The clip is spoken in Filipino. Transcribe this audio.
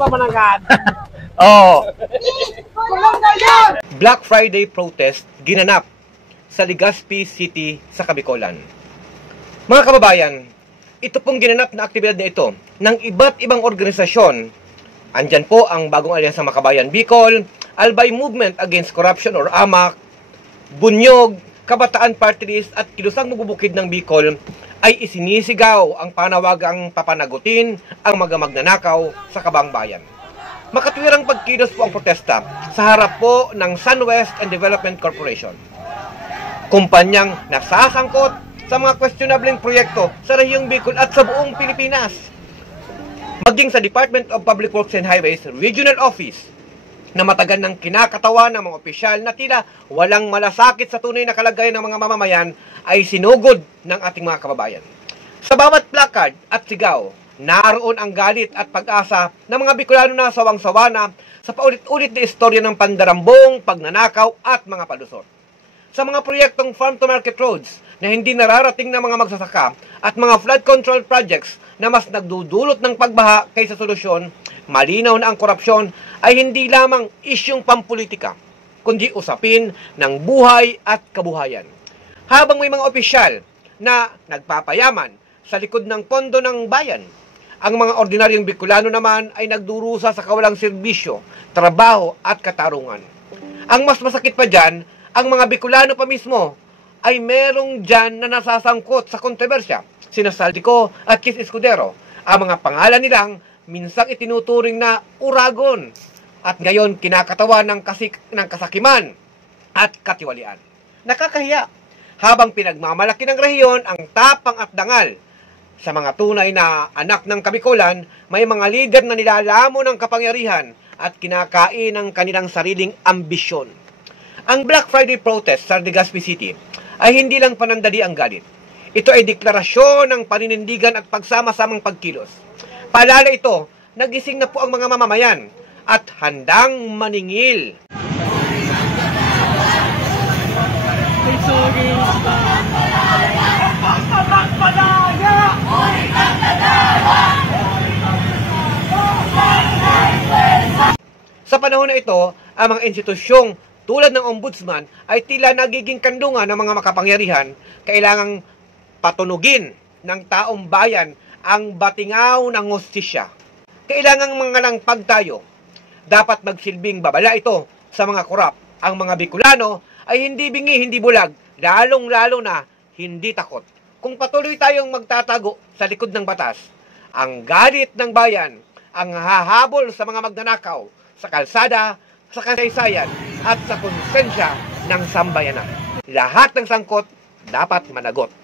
mamanangkat. Oh. Black Friday protest ginanap sa Legazpi City sa Kabicolan. Mga kababayan, ito pong ginanap na aktibidad na ito ng iba't ibang organisasyon. Andyan po ang Bagong Alyansa Makabayan Bicol, Albay Movement Against Corruption or AMAC, Bunyog, Kabataan Party List at Kilusang Mabubukid ng Bicol ay isinisigaw ang panawagang papanagutin ang mga magnanakaw sa Kabangbayan. Makatwirang pagkilos po ang protesta sa harap po ng SunWest and Development Corporation. Kumpanyang nasasangkot sa mga questionableng proyekto sa rehiyong Bicol at sa buong Pilipinas. Maging sa Department of Public Works and Highways Regional Office na matagal ng kinakatawan ng mga opisyal na tila walang malasakit sa tunay na kalagayan ng mga mamamayan ay sinugod ng ating mga kababayan. Sa bawat placard at sigaw, naroon ang galit at pag-asa ng mga Bicolano na sawang-sawa na sa paulit-ulit na istorya ng pandarambong, pagnanakaw at mga palusot. Sa mga proyektong farm-to-market roads na hindi nararating ng mga magsasaka at mga flood control projects na mas nagdudulot ng pagbaha kaysa solusyon, malinaw na ang korupsyon ay hindi lamang isyong pampolitika, kundi usapin ng buhay at kabuhayan. Habang may mga opisyal na nagpapayaman sa likod ng pondo ng bayan, ang mga ordinaryong Bicolano naman ay nagdurusa sa kawalang serbisyo, trabaho at katarungan. Ang mas masakit pa dyan, ang mga Bicolano pa mismo ay merong dyan na nasasangkot sa kontrobersya. Sina Saldico at Chis Escudero, ang mga pangalan nilang minsang itinuturing na uragon at ngayon kinakatawa ng kasakiman at katiwalian. Nakakahiya habang pinagmamalaki ng rehiyon ang tapang at dangal sa mga tunay na anak ng Kabicolan, may mga lider na nilalamo ng kapangyarihan at kinakain ng kanilang sariling ambisyon. Ang Black Friday protest sa Legazpi City ay hindi lang panandali ang galit. Ito ay deklarasyon ng paninindigan at pagsama-samang pagkilos. Paalala ito, nagising na po ang mga mamamayan at handang maningil. Sa panahon na ito, ang mga institusyong tulad ng ombudsman ay tila nagiging kandungan ng mga makapangyarihan, kailangang patunugin ng taong bayan ang batingaw ng hustisya. Kailangang mga pagtayo. Dapat magsilbing babala ito sa mga korap. Ang mga Bicolano ay hindi bingi, hindi bulag, lalong-lalo na hindi takot. Kung patuloy tayong magtatago sa likod ng batas, ang galit ng bayan, ang hahabol sa mga magnanakaw, sa kalsada, sa kasaysayan, at sa konsensya ng sambayanan. Lahat ng sangkot dapat managot.